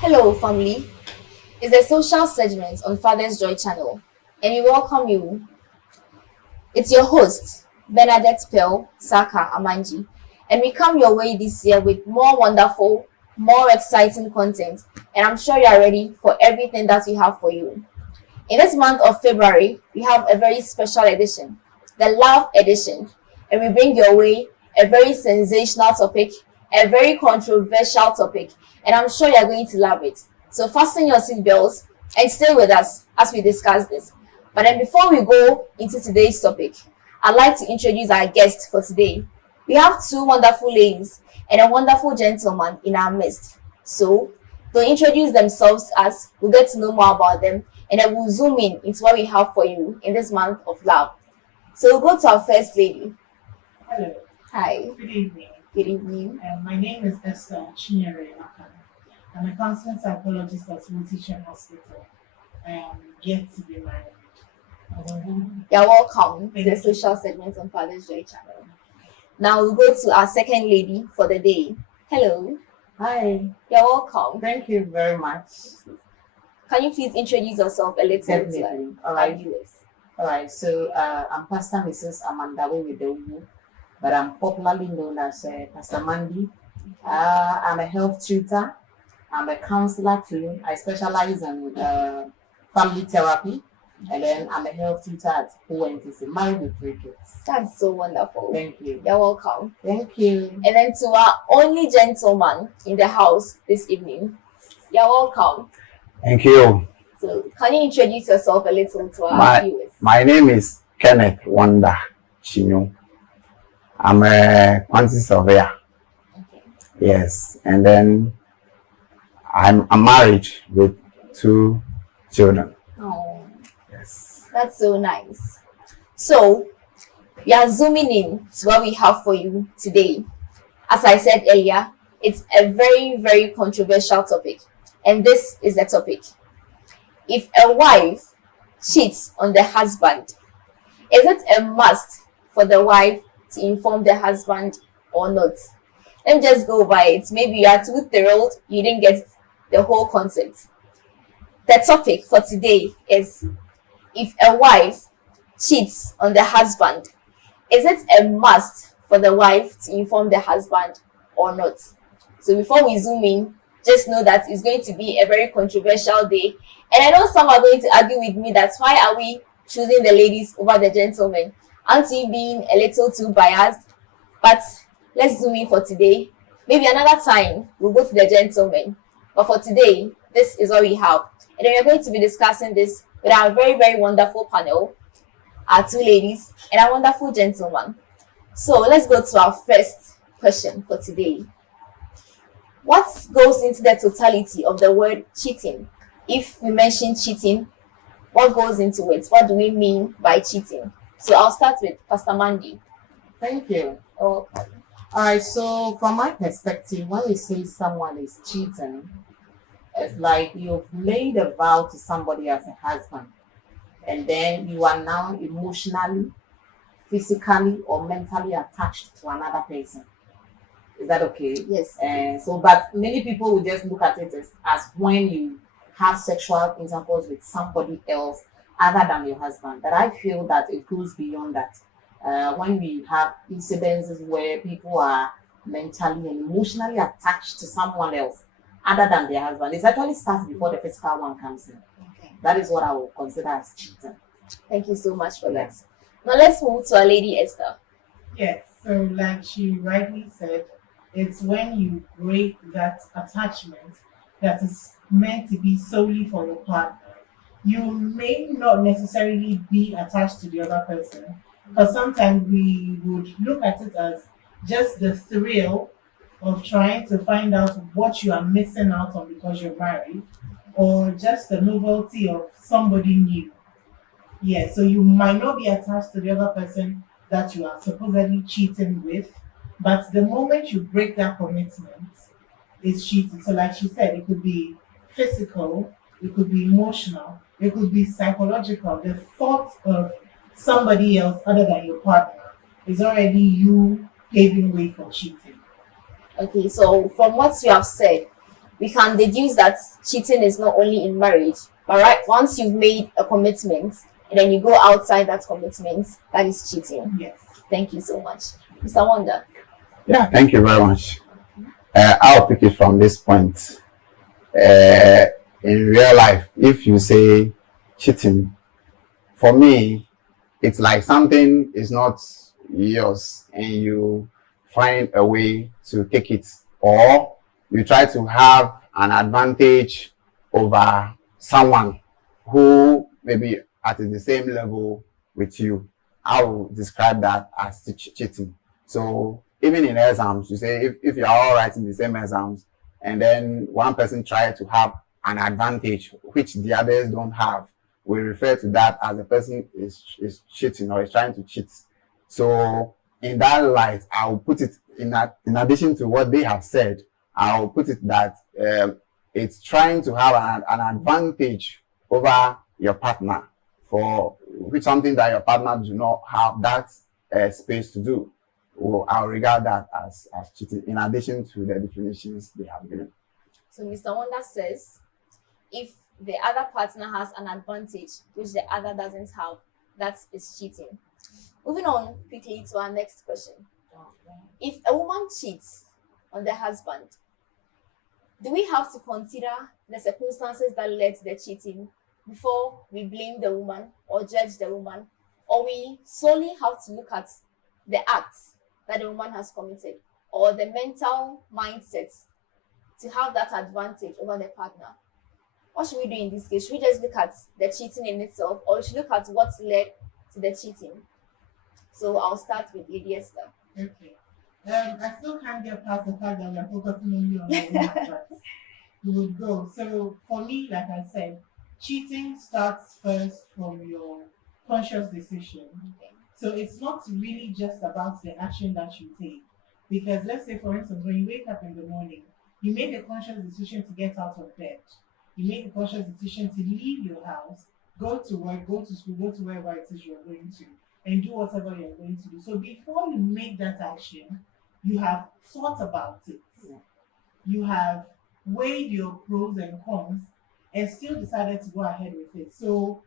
Hello, family. It's a social segment on Father's Joy channel, and we welcome you. It's your host, Bernadette Pearl Saka Amanji, and we come your way this year with more wonderful, more exciting content, and I'm sure you are ready for everything that we have for you. In this month of February, we have a very special edition, the Love Edition, and we bring your way a very sensational topic, a very controversial topic, and I'm sure you're going to love it. So fasten your seatbelts and stay with us as we discuss this. But then before we go into today's topic, I'd like to introduce our guest for today. We have two wonderful ladies and a wonderful gentleman in our midst. So they'll introduce themselves to us, we'll get to know more about them, and then we'll zoom in into what we have for you in this month of love. So we'll go to our first lady. Hello, Hi, good evening. good evening. My name is Esther Chinyere Makan. I'm a counseling psychologist at Teaching Hospital. I am yet to be married. You're welcome to Thank the you. social segment on Father's Joy channel. Now we'll go to our second lady for the day. Hello, Hi, you're welcome. thank you very much. Can you please introduce yourself a little to Definitely. All our right. viewers? All right. So I'm Pastor Mrs. Amanda Wewedewu, but I'm popularly known as Pastor Mandy. I'm a health tutor. I'm a counselor too. I specialize in family therapy, and then I'm a health tutor at ONTC, married with 3 kids. That's so wonderful. Thank you. You're welcome. Thank you. And then to our only gentleman in the house this evening, you're welcome. Thank you. So can you introduce yourself a little to our viewers? My name is Kenneth Wanda Chinyo. I'm a quantity surveyor. Okay. Yes, and then I'm married with 2 children. Oh, Yes. that's so nice. So we are zooming in to what we have for you today. As I said earlier, it's a very, very controversial topic. And this is the topic. If a wife cheats on the husband, is it a must for the wife to inform the husband or not? Let me just go by it. Maybe you are too thrilled, you didn't get the whole concept. The topic for today is, if a wife cheats on the husband, is it a must for the wife to inform the husband or not? So before we zoom in, just know that it's going to be a very controversial day. And I know some are going to argue with me that why are we choosing the ladies over the gentlemen? Aren't we being a little too biased? But let's zoom in for today. Maybe another time we'll go to the gentlemen. But for today, this is what we have. And then we're going to be discussing this with our very, very wonderful panel, our 2 ladies and our wonderful gentleman. So let's go to our first question for today. What goes into the totality of the word cheating? If we mention cheating, what goes into it? What do we mean by cheating? So I'll start with Pastor Mandy. Thank you. Oh, All right. So from my perspective, when we say someone is cheating, it's like you've made a vow to somebody as a husband, and then you are now emotionally, physically, or mentally attached to another person. Is that okay? yes. But many people will just look at it as when you have sexual intercourse with somebody else other than your husband. But I feel that it goes beyond that. When we have incidences where people are mentally and emotionally attached to someone else other than their husband, it actually starts before the physical one comes in. Okay. That is what I would consider as cheating. Thank you so much for that. Yes. Now let's move to our lady Esther. Yes, so like she rightly said, it's when you break that attachment that is meant to be solely for your partner. You may not necessarily be attached to the other person, because sometimes we would look at it as just the thrill of trying to find out what you are missing out on because you're married, or just the novelty of somebody new. Yeah, so you might not be attached to the other person that you are supposedly cheating with, but the moment you break that commitment, it's cheating. So like she said, it could be physical, it could be emotional, it could be psychological. The thought of somebody else other than your partner is already you paving way for cheating. Okay, so from what you have said, we can deduce that cheating is not only in marriage, but right once you've made a commitment and then you go outside that commitment, that is cheating. Yes. Thank you so much. Mr. Wonder. Yeah, thank you very much. I'll pick it from this point. In real life, if you say cheating, for me, it's like something is not yours and you find a way to take it, or you try to have an advantage over someone who maybe at the same level with you. I will describe that as cheating. So even in exams, you say if you are all writing the same exams and then one person tries to have an advantage which the others don't have, we refer to that as the person is cheating or is trying to cheat. So in that light, I will put it in addition to what they have said, I will put it that it's trying to have an advantage over your partner for which something that your partner do not have that space to do. Well, I'll regard that as cheating in addition to the definitions they have given. So Mr. Wonder says, if the other partner has an advantage which the other doesn't have, that is cheating. Moving on quickly to our next question. If a woman cheats on the husband, do we have to consider the circumstances that led to the cheating before we blame the woman or judge the woman, or we solely have to look at the acts that the woman has committed or the mental mindset to have that advantage over the partner? What should we do in this case? Should we just look at the cheating in itself, or should we look at what led to the cheating? So I'll start with Lady Esther. Okay. I still can't get past the fact that we're focusing only on the woman, but we would go. So for me, like I said, cheating starts first from your conscious decision. Okay. So it's not really just about the action that you take. Because let's say, for instance, when you wake up in the morning, you make a conscious decision to get out of bed. You make a conscious decision to leave your house, go to work, go to school, go to wherever it is you're going to, and do whatever you're going to do. So before you make that action, you have thought about it. You have weighed your pros and cons and still decided to go ahead with it. So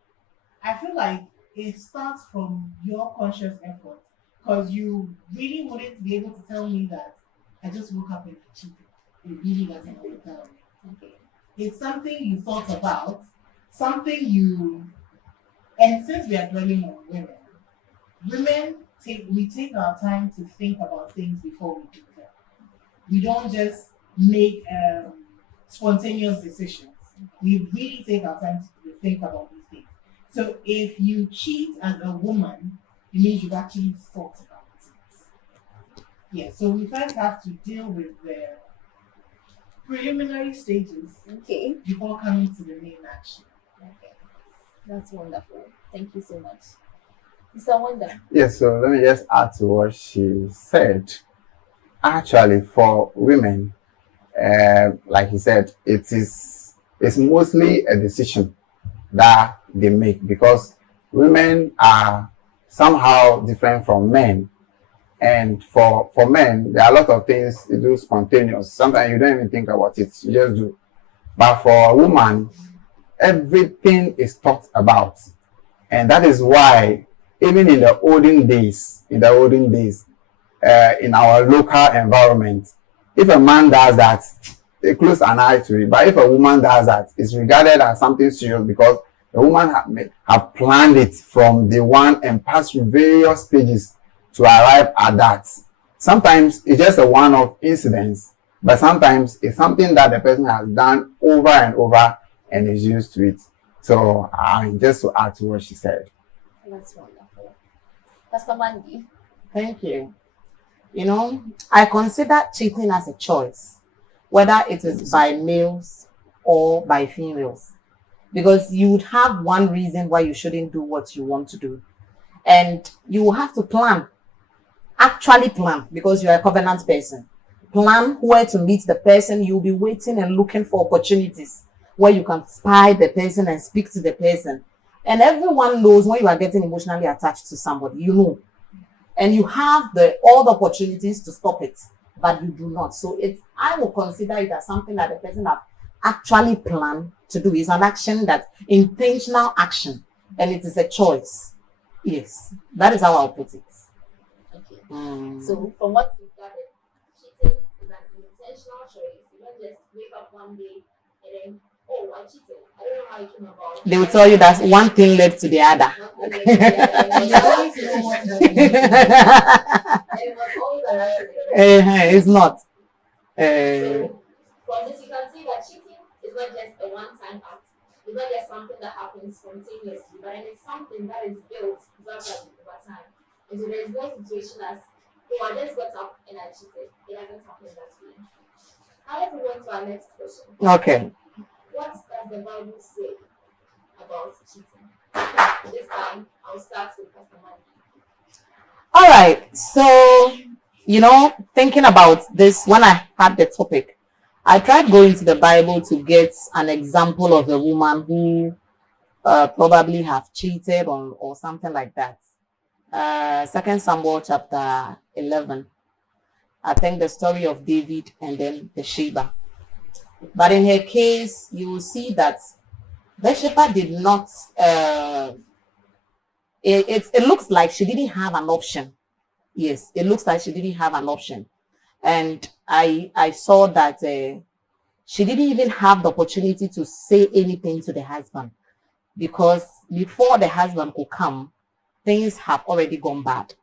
I feel like it starts from your conscious effort, because you really wouldn't be able to tell me that I just woke up and I cheated. It really doesn't work that way. Okay. It's something you thought about, something you, and since we are dwelling on women take our time to think about things before we do them. We don't just make spontaneous decisions. We really take our time to think about these things. So if you cheat as a woman, it means you've actually thought about it. Yeah, so we first have to deal with the preliminary stages Okay. before coming to the main action. Okay. That's wonderful. Thank you so much. Mr. Wonder. Yes, so let me just add to what she said. Actually, for women, like he said, it's mostly a decision that they make, because women are somehow different from men. And for men, there are a lot of things you do spontaneous. Sometimes you don't even think about it, you just do. But for a woman, everything is thought about. And that is why, even in the olden days, in our local environment, if a man does that, they close an eye to it. But if a woman does that, it's regarded as something serious, because the woman have planned it from day one and passed through various stages to arrive at that. Sometimes it's just a one-off incident, but sometimes it's something that the person has done over and over and is used to it. So, just to add to what she said. That's wonderful. Pastor Mandy. Thank you. You know, I consider cheating as a choice, whether it is by males or by females, because you would have one reason why you shouldn't do what you want to do, and you will have to plan. Actually plan, because you're a covenant person. Plan where to meet the person. You'll be waiting and looking for opportunities where you can spy the person and speak to the person. And everyone knows when you are getting emotionally attached to somebody, you know. And you have all the opportunities to stop it. but you do not. So I will consider it as something that the person have actually planned to do. It's an action, that intentional action, and it is a choice. Yes, that is how I'll put it. Okay. Mm. So from what you've gathered, cheating is an intentional choice. You don't just wake up one day and then, oh, I cheated. I don't know how it came about. They will tell you that one thing led to the other. One thing led to the other, and You always know what that is. and it was always an accident. It's not. So from this, you can see that cheating is not just a one-time act. It's not just something that happens spontaneously, but it is something that is built gradually over time. And so there is no situation as, oh, I just got up and I cheated. It hasn't happened that way. Now let's move on to our next question. Okay. What does the Bible say about cheating? This time, I'll start with Pastor Mandy. All right. So, thinking about this, when I had the topic, I tried going to the Bible to get an example of a woman who probably have cheated or something like that. 2 Samuel chapter 11. I think the story of David and then Bathsheba. But in her case, you will see that Bathsheba did not, it looks like she didn't have an option. Yes, it looks like she didn't have an option. And I saw that she didn't even have the opportunity to say anything to the husband, because before the husband could come, things have already gone bad.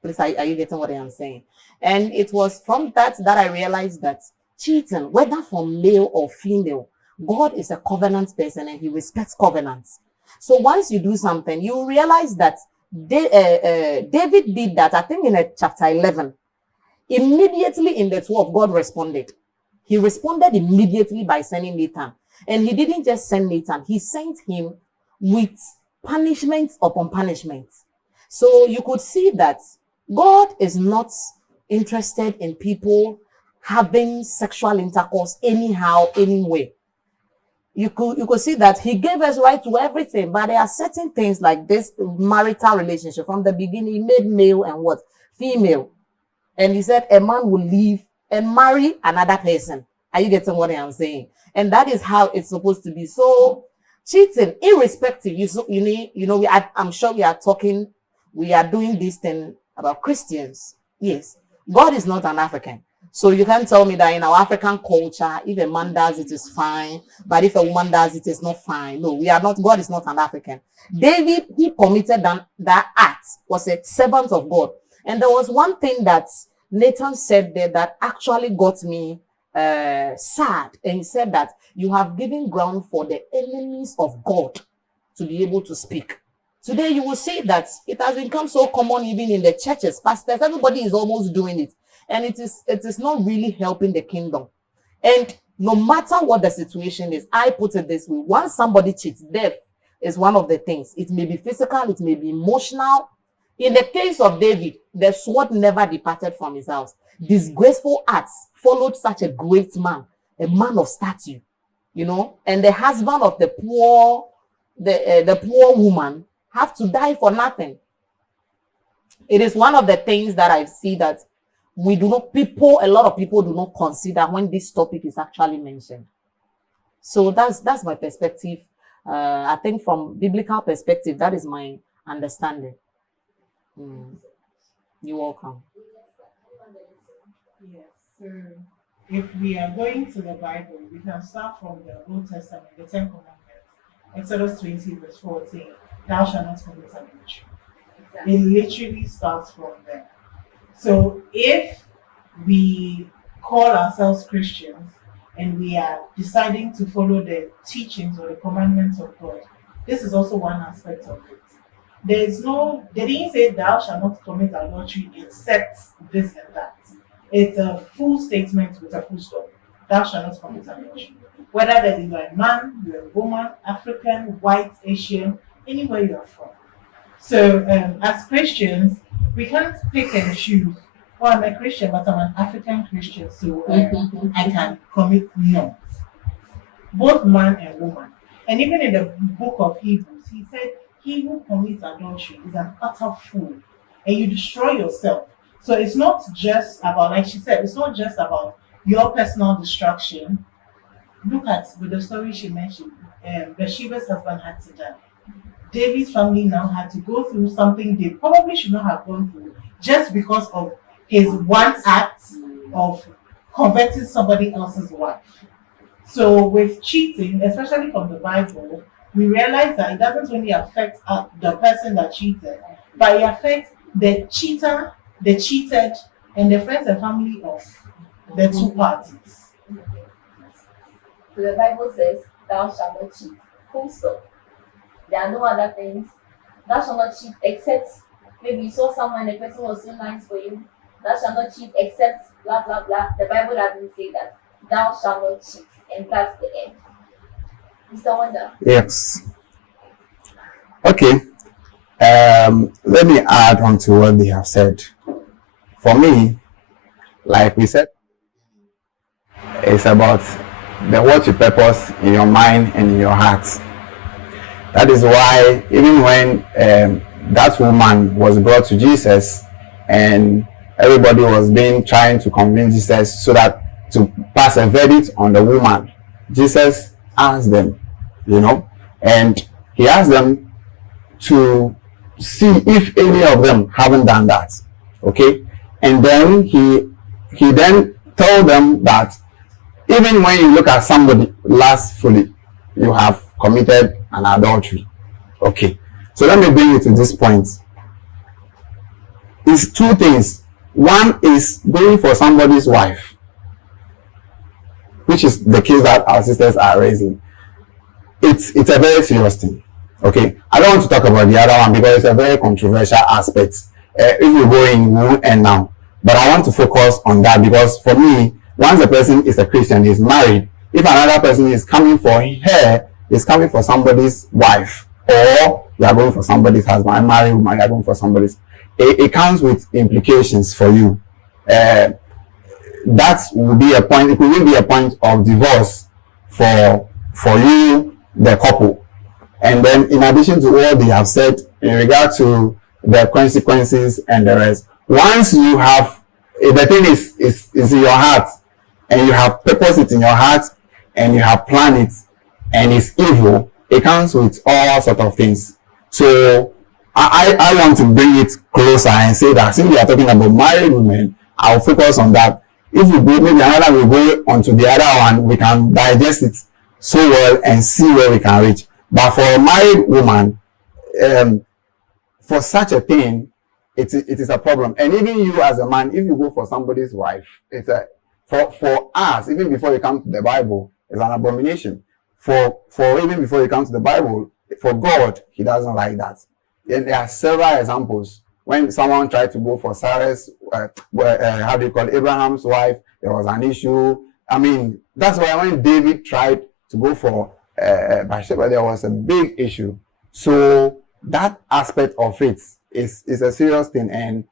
Please, are you getting what I am saying? And it was from that I realized that cheating, whether from male or female, God is a covenant person and he respects covenants. So once you do something, you realize that David did that, I think in chapter 11. Immediately in the 12, God responded. He responded immediately by sending Nathan. And he didn't just send Nathan, he sent him with punishment upon punishment. So you could see that God is not interested in people having sexual intercourse anyhow, anywhere. You could see that he gave us right to everything, but there are certain things like this marital relationship. From the beginning, he made male and what? Female. And he said a man will leave and marry another person. Are you getting what I am saying? And that is how it's supposed to be. So cheating, irrespective, I'm sure we are doing this thing about Christians. Yes. God is not an African. So you can't tell me that in our African culture, if a man does it, is fine. But if a woman does it, is not fine. No, we are not. God is not an African. David, who committed that act, was a servant of God. And there was one thing that Nathan said there that actually got me sad. And he said that you have given ground for the enemies of God to be able to speak. Today, you will see that it has become so common even in the churches. Pastors, everybody is almost doing it. And it is not really helping the kingdom. And no matter what the situation is, I put it this way. Once somebody cheats, death is one of the things. It may be physical, it may be emotional. In the case of David, the sword never departed from his house. Disgraceful acts followed such a great man, a man of stature, and the husband of the poor woman have to die for nothing. It is one of the things that I see that a lot of people do not consider when this topic is actually mentioned. So that's my perspective. I think from biblical perspective, that is my understanding. You're welcome. Yes. So if we are going to the Bible, we can start from the Old Testament, the Ten Commandments, Exodus 20, verse 14. Thou shalt not commit adultery. It literally starts from there. So if we call ourselves Christians and we are deciding to follow the teachings or the commandments of God, this is also one aspect of it. They didn't say thou shalt not commit adultery except this and that. It's a full statement with a full stop. Thou shalt not commit adultery. Whether that you are a man, you are a woman, African, white, Asian, anywhere you are from. So as Christians, we can't pick and choose. Oh, I'm a Christian, but I'm an African Christian, so I can commit. No. Both man and woman. And even in the book of Hebrews, he said, he who commits adultery is an utter fool, and you destroy yourself. So it's not just about, like she said, it's not just about your personal destruction. Look at with the story she mentioned, Bathsheba's husband had to die. David's family now had to go through something they probably should not have gone through just because of his one act of converting somebody else's wife. So with cheating, especially from the Bible, we realize that it doesn't only affect the person that cheated, but it affects the cheater, the cheated, and the friends and family of the two parties. So the Bible says, "Thou shalt not cheat." Full stop. There are no other things. Thou shalt not cheat except maybe you saw someone, the person was so nice for you. Thou shalt not cheat except blah blah blah. The Bible doesn't say that. Thou shalt not cheat, and that's the end. Mr. Wonder. Yes. Okay. Let me add on to what they have said. For me, like we said, it's about what you purpose in your mind and in your heart. That is why even when that woman was brought to Jesus and everybody was trying to convince Jesus so that to pass a verdict on the woman, Jesus asked them, and he asked them to see if any of them haven't done that. Okay, and then he then told them that even when you look at somebody lustfully, you have committed an adultery. Okay, so let me bring you to this point. It's two things. One is going for somebody's wife, which is the case that our sisters are raising. It's a very serious thing. Okay, I don't want to talk about the other one because it's a very controversial aspect. If we go in, we won't end now. But I want to focus on that because for me, once a person is a Christian, is married, if another person is coming for her, is coming for somebody's wife, or you are going for somebody's husband, a married woman, you are going for somebody's, it comes with implications for you. That will be a point, it will be a point of divorce for you, the couple. And then in addition to what they have said in regard to the consequences and the rest, once you have, the thing is in your heart, and you have purpose it in your heart, and you have planned it, and it's evil, it comes with all sort of things. So I want to bring it closer and say that since we are talking about married women, I'll focus on that. If we go, maybe another will go onto the other one, we can digest it so well and see where we can reach. But for a married woman, for such a thing, it is a problem. And even you as a man, if you go for somebody's wife, it's for us, even before you come to the Bible, it's an abomination. For even before you come to the Bible, for God, he doesn't like that. And there are several examples. When someone tried to go for Sarah's, Abraham's wife, there was an issue. I mean, that's why when David tried to go for Bathsheba, there was a big issue. So that aspect of it is a serious thing, and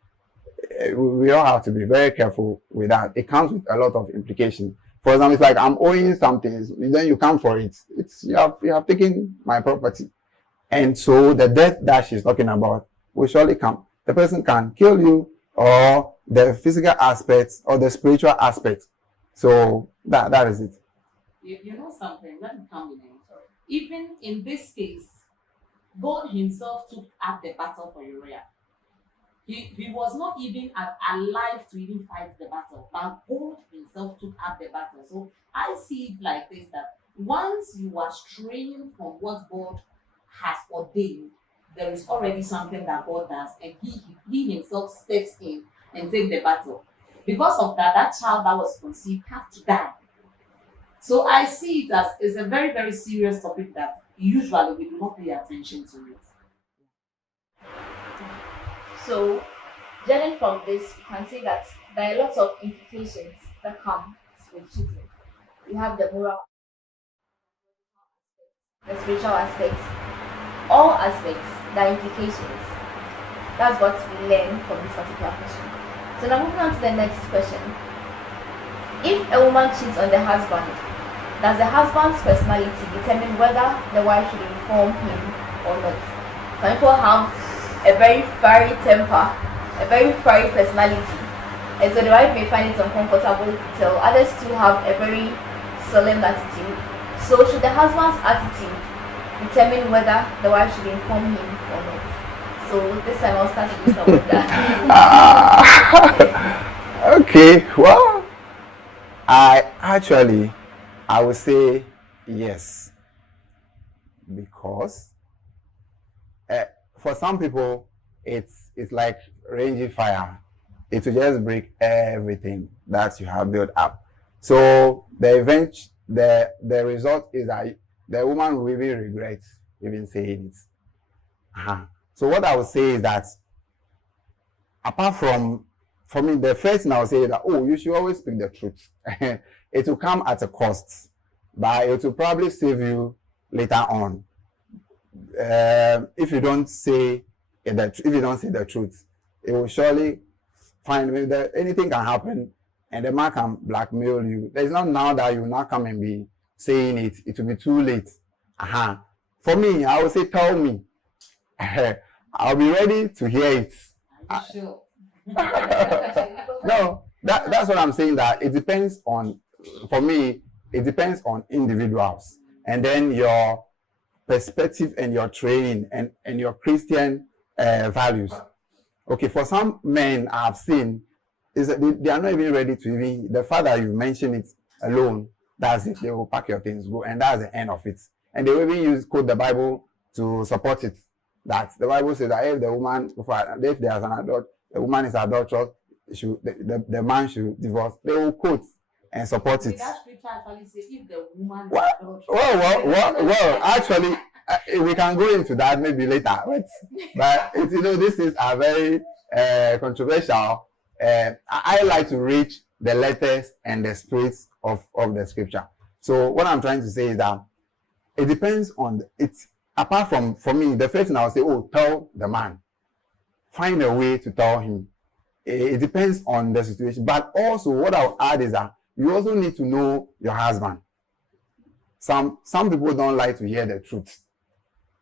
we all have to be very careful with that. It comes with a lot of implications. For example, it's like I'm owing something, then you come for it. You have taken my property, and so the death that she's talking about will surely come. The person can kill you, or the physical aspects, or the spiritual aspect. So that is it. You know something? Let me come in. Even in this case, God himself took up the battle for Uriah. He was not even alive to even fight the battle, but God himself took up the battle. So I see it like this, that once you are straying from what God has ordained, there is already something that God does, and he himself steps in and takes the battle. Because of that, that child that was conceived had to die. So I see it as it's a very, very serious topic that usually we do not pay attention to it. So, judging from this, you can say that there are lots of implications that come with cheating. You have the moral, the spiritual aspects, all aspects, there are implications. That's what we learn from this particular question. So now moving on to the next question. If a woman cheats on the husband, does the husband's personality determine whether the wife should inform him or not? Some people have a very fiery temper, a very fiery personality. And so the wife may find it uncomfortable to tell. Others too have a very solemn attitude. So should the husband's attitude determine whether the wife should inform him or not? So this time I'll start with Mr. Wanda. Okay, well, I would say yes, because for some people it's like raging fire. It will just break everything that you have built up. So the result is that the woman will even regret even saying it. So what I would say is that, apart from, for me, the first thing I would say is that, you should always speak the truth. It will come at a cost, but it will probably save you later on. If you don't say the truth, it will surely find that anything can happen, and the man can blackmail you. It's not now that you will not come and be saying it. It will be too late. For me, I would say, tell me. I'll be ready to hear it. Are you sure? No, that's what I'm saying. That it depends on. For me, it depends on individuals, and then your perspective and your training and your Christian values. Okay, for some men I've seen is that they are not even ready to even, the fact that you mention it alone, that's it. They will pack your things, go, and that's the end of it. And they will even quote the Bible to support it. That the Bible says that if there's an adult, the woman is adulterous, the man should divorce. They will quote and support it. That scripture actually says if the woman Well, actually, we can go into that maybe later. But this is a very controversial. I like to read the letters and the spirits of the scripture. So what I'm trying to say is that it depends on it. Apart from, for me, the first thing I'll say, tell the man. Find a way to tell him. It depends on the situation. But also, what I'll add is that you also need to know your husband. Some people don't like to hear the truth.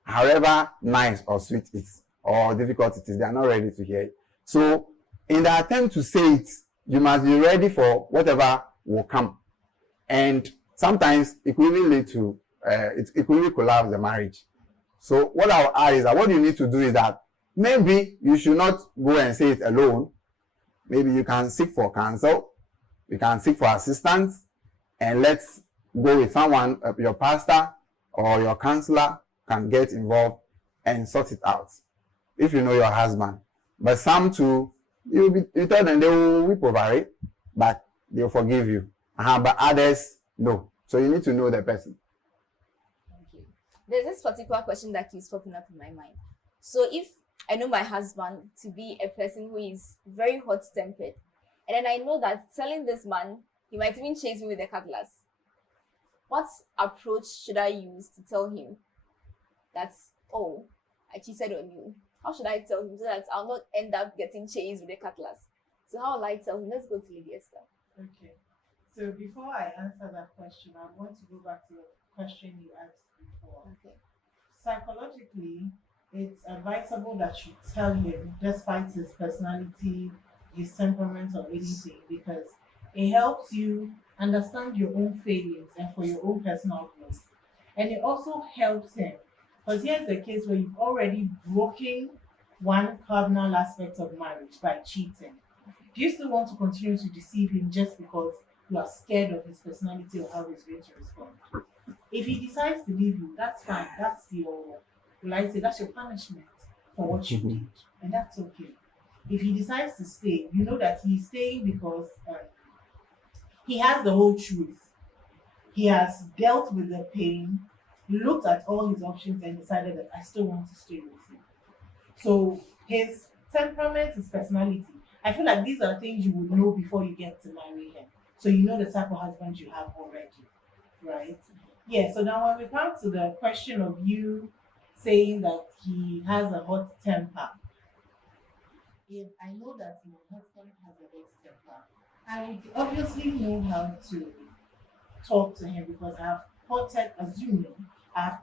However nice or sweet it is, or difficult it is, they are not ready to hear it. So, in the attempt to say it, you must be ready for whatever will come. And sometimes it could even lead to, it could even collapse the marriage. So what I'll add is that what you need to do is that maybe you should not go and say it alone. Maybe you can seek for counsel. You can seek for assistance, and let's go with someone, your pastor or your counselor can get involved and sort it out. If you know your husband. But some too, you tell them they will weep over it, but they'll forgive you. But others, no. So you need to know the person. There's this particular question that keeps popping up in my mind. So if I know my husband to be a person who is very hot-tempered, and then I know that telling this man, he might even chase me with a cutlass, what approach should I use to tell him that, I cheated on you? How should I tell him so that I'll not end up getting chased with a cutlass? So how will I tell him? Let's go to Lady Esther. Okay. So before I answer that question, I want to go back to the question you asked before. Okay. Psychologically, it's advisable that you tell him, despite his personality, his temperament, or anything, because it helps you understand your own failings and for your own personal growth. And it also helps him, because here's the case where you've already broken one cardinal aspect of marriage by cheating. Do you still want to continue to deceive him just because you are scared of his personality or how he's going to respond? If he decides to leave you, that's fine. That's your punishment for what you did, and that's okay. If he decides to stay, you know that he's staying because he has the whole truth. He has dealt with the pain, looked at all his options, and decided that I still want to stay with you. So his temperament, his personality, I feel like these are things you would know before you get to marry him. So you know the type of husband you have already, right? Yeah, so now when we come to the question of you saying that he has a hot temper, if I know that my husband has a hot temper, I would obviously know how to talk to him because I have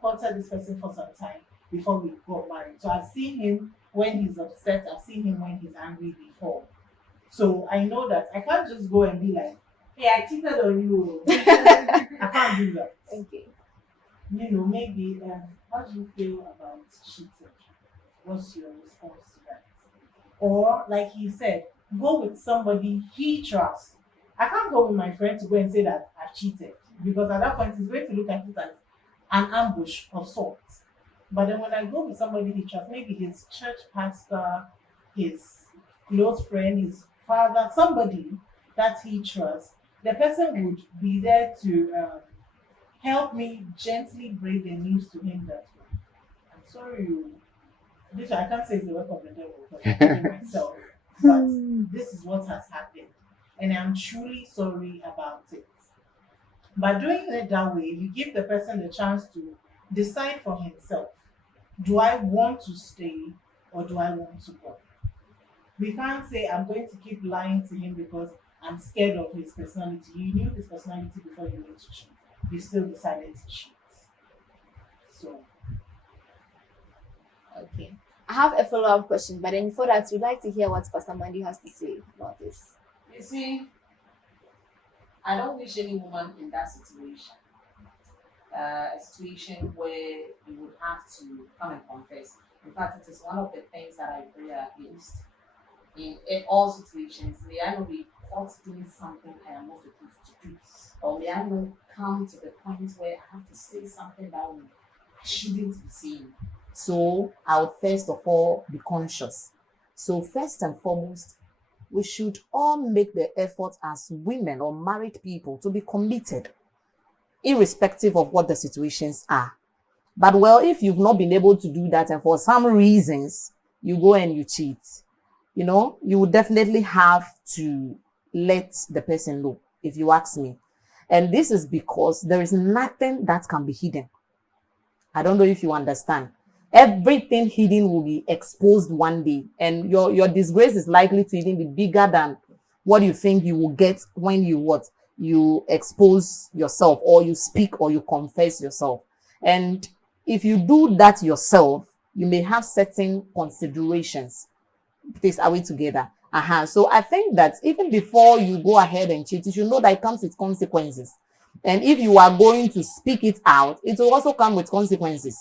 courted this person for some time before we got married. So I've seen him when he's upset, I've seen him when he's angry before. So I know that I can't just go and be like, hey, I cheated on you. I can't do that. Okay. Maybe how do you feel about cheating? What's your response to that? Or like he said, go with somebody he trusts. I can't go with my friend to go and say that I've cheated, because at that point he's going to look at it as an ambush of sorts. But then when I go with somebody he trusts, maybe his church pastor, his close friend, his father, somebody that he trusts, the person would be there to help me gently break the news to him that I'm sorry, this I can't say it's the work of the devil because I did it myself, but this is what has happened, and I'm truly sorry about it. By doing it that way, you give the person the chance to decide for himself. Do I want to stay or do I want to go? We can't say I'm going to keep lying to him because I'm scared of his personality. You knew his personality before you went to cheat. You still decided to cheat. So, Okay. I have a follow-up question, but then before that, we'd like to hear what Pastor Mandy has to say about this. You see, I don't wish any woman in that situation. A situation where you would have to come and confess. In fact, it is one of the things that I pray against in all situations. May I not be caught doing something I am not supposed to do, or may I not come to the point where I have to say something that I shouldn't be saying. So I would first of all be conscious. So first and foremost, we should all make the effort as women or married people to be committed, irrespective of what the situations are. But well, if you've not been able to do that and for some reasons you go and you cheat, you would definitely have to let the person know, if you ask me. And this is because there is nothing that can be hidden. I don't know if you understand. Everything hidden will be exposed one day, and your disgrace is likely to even be bigger than what you think you will get when you expose yourself, or you speak, or you confess yourself. And if you do that yourself, you may have certain considerations. Please, are we together? So I think that even before you go ahead and cheat, you should know that it comes with consequences. And if you are going to speak it out, it will also come with consequences.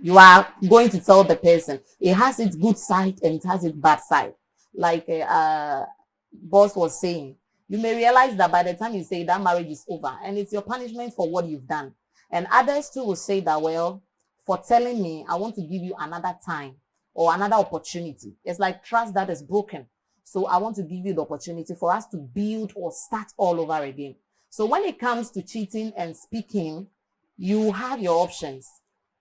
You are going to tell the person. It has its good side and it has its bad side. Like boss was saying, you may realize that by the time you say that, marriage is over, and it's your punishment for what you've done. And others too will say that, well, for telling me, I want to give you another time or another opportunity. It's like trust that is broken. So I want to give you the opportunity for us to build or start all over again. So when it comes to cheating and speaking, you have your options.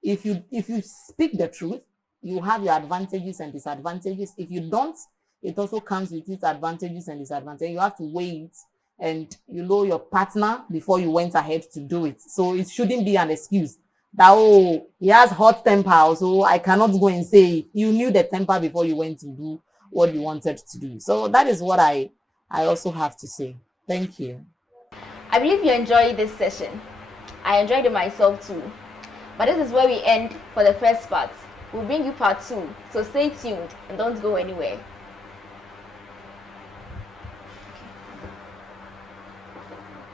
If you speak the truth, you have your advantages and disadvantages. If you don't, it also comes with its advantages and disadvantages. You have to weigh it, and you know your partner before you went ahead to do it. So it shouldn't be an excuse that, oh, he has hot temper, so I cannot go and say it. You knew the temper before you went to do what you wanted to do. So that is what I also have to say. Thank you. I believe you enjoyed this session. I enjoyed it myself too. But this is where we end for the first part. We'll bring you part 2, so stay tuned and don't go anywhere.